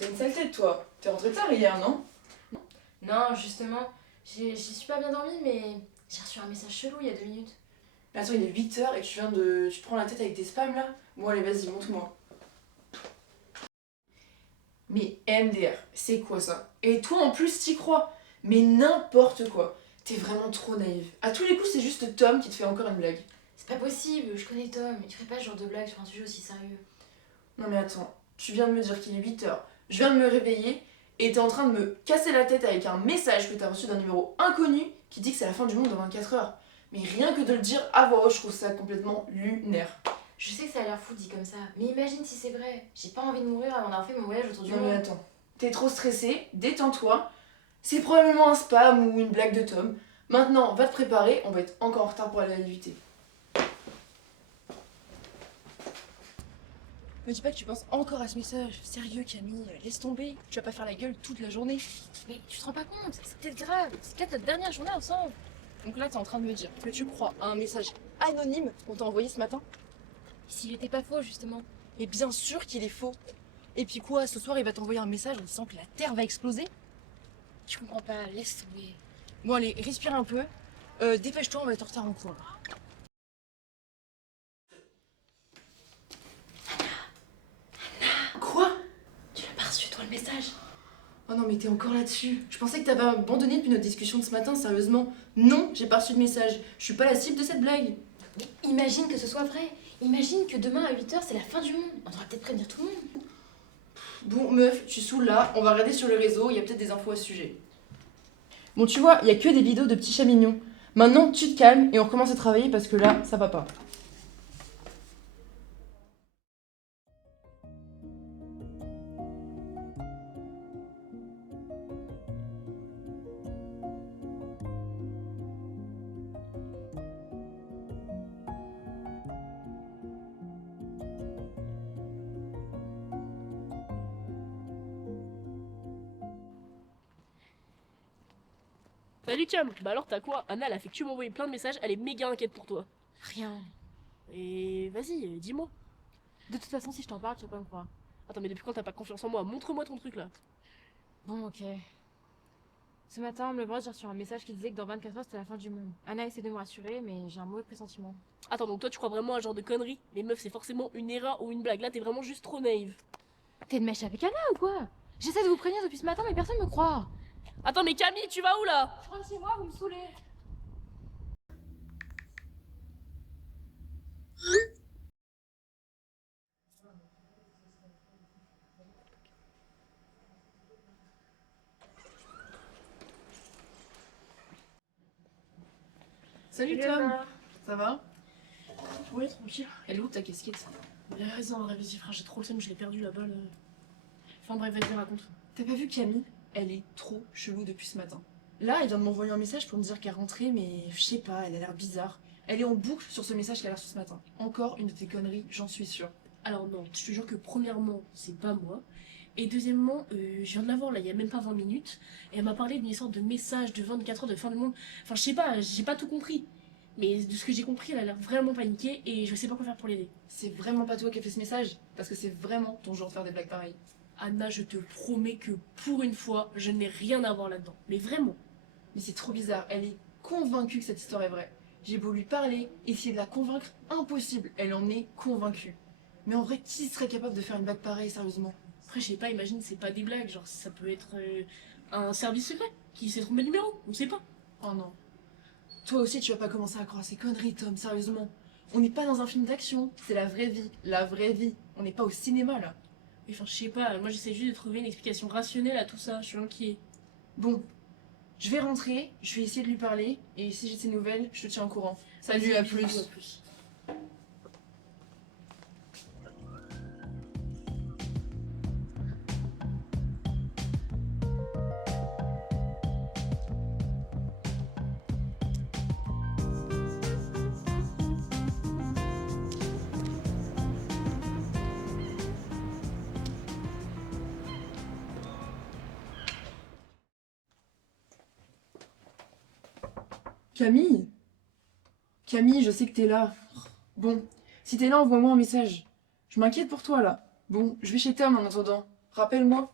t'as une sale tête, toi. T'es rentré tard hier, non? Non, justement, j'ai super bien dormi, mais j'ai reçu un message chelou il y a 2 minutes. Mais attends, il est 8h et tu te prends la tête avec tes spams, là? Bon, allez, vas-y, montre-moi. Mais MDR, c'est quoi ça? Et toi, en plus, t'y crois? Mais n'importe quoi. T'es vraiment trop naïve. À tous les coups, c'est juste Tom qui te fait encore une blague. C'est pas possible, je connais Tom, il ferait pas ce genre de blague sur un sujet aussi sérieux. Non mais attends, tu viens de me dire qu'il est 8h. Je viens de me réveiller et t'es en train de me casser la tête avec un message que t'as reçu d'un numéro inconnu qui dit que c'est la fin du monde dans 24 heures. Mais rien que de le dire à voix haute, je trouve ça complètement lunaire. Je sais que ça a l'air fou dit comme ça, mais imagine si c'est vrai. J'ai pas envie de mourir avant d'avoir fait mon voyage autour du Non monde. mais attends, t'es trop stressé, détends-toi. C'est probablement un spam ou une blague de Tom. Maintenant, va te préparer, on va être encore en retard pour aller à l'UT. Me dis pas que tu penses encore à ce message. Sérieux Camille, laisse tomber. Tu vas pas faire la gueule toute la journée. Mais tu te rends pas compte, c'est peut-être grave, c'est peut-être notre dernière journée ensemble. Donc là, t'es en train de me dire que tu crois à un message anonyme qu'on t'a envoyé ce matin? Et s'il était pas faux justement? Et bien sûr qu'il est faux. Et puis quoi, ce soir, il va t'envoyer un message en disant que la Terre va exploser? Je comprends pas, laisse tomber. Bon allez, respire un peu. Dépêche-toi, on va être en retard en cours. Quoi? Tu l'as pas reçu toi le message? Oh non mais t'es encore là-dessus. Je pensais que t'avais abandonné depuis notre discussion de ce matin, sérieusement. Non, j'ai pas reçu de message. Je suis pas la cible de cette blague. Mais imagine que ce soit vrai. Imagine que demain à 8h c'est la fin du monde. On devrait peut-être prévenir tout le monde. Bon meuf, tu saoules là, on va regarder sur le réseau, il y a peut-être des infos à ce sujet. Bon tu vois, il y a que des vidéos de petits chats mignons. Maintenant tu te calmes et on recommence à travailler parce que là, ça va pas. Salut Cham. Bah alors t'as quoi? Anna elle a fait que tu m'envoyer plein de messages, elle est méga inquiète pour toi. Rien. Et vas-y, dis-moi. De toute façon si je t'en parle tu vas pas me croire. Attends mais depuis quand t'as pas confiance en moi? Montre-moi ton truc là. Bon ok. Ce matin, le bras, j'ai reçu un message qui disait que dans 24 heures c'était la fin du monde. Anna essaie de me rassurer mais j'ai un mauvais pressentiment. Attends donc toi tu crois vraiment à un genre de connerie? Mais meuf c'est forcément une erreur ou une blague, là t'es vraiment juste trop naïve. T'es de mèche avec Anna ou quoi? J'essaie de vous prévenir depuis ce matin mais personne me croit. Attends mais Camille tu vas où là? Je rentre chez moi, vous me saoulez. Salut Salut, Tom, Anna. ça va? Ouais tranquille. Elle est où ta casquette? Mais raison, vas-y frère, j'ai trop le seum, je l'ai perdu là-bas là. Enfin bref, vas-y raconte. T'as pas vu Camille? Elle est trop chelou depuis ce matin. Là, elle vient de m'envoyer un message pour me dire qu'elle rentrait, mais je sais pas, elle a l'air bizarre. Elle est en boucle sur ce message qu'elle a reçu ce matin. Encore une de tes conneries, j'en suis sûre. Alors non, je te jure que premièrement, c'est pas moi. Et deuxièmement, je viens de la voir là, il y a même pas 20 minutes. Et elle m'a parlé d'une sorte de message de 24 heures de fin du monde. Enfin, je sais pas, j'ai pas tout compris. Mais de ce que j'ai compris, elle a l'air vraiment paniquée et je sais pas quoi faire pour l'aider. C'est vraiment pas toi qui as fait ce message? Parce que c'est vraiment ton genre de faire des blagues pareilles. Anna, je te promets que pour une fois, je n'ai rien à voir là-dedans. Mais vraiment. Mais c'est trop bizarre, elle est convaincue que cette histoire est vraie. J'ai beau lui parler, essayer de la convaincre, impossible, elle en est convaincue. Mais en vrai, qui serait capable de faire une blague pareille, sérieusement? Après, je sais pas, imagine, c'est pas des blagues. Genre, ça peut être un service secret qui s'est trompé de numéro. On sait pas. Oh non. Toi aussi, tu vas pas commencer à croire à ces conneries, Tom, sérieusement. On n'est pas dans un film d'action, c'est la vraie vie, la vraie vie. On n'est pas au cinéma, là. Mais enfin, je sais pas, moi j'essaie juste de trouver une explication rationnelle à tout ça. Je suis inquiet. Bon, je vais rentrer, je vais essayer de lui parler, et si j'ai de ses nouvelles, je te tiens au courant. Salut, Vas-y, à bisous, plus. à plus. Camille? Camille, je sais que t'es là. Bon, si t'es là, envoie-moi un message. Je m'inquiète pour toi, là. Bon, je vais chez Tom en attendant. Rappelle-moi.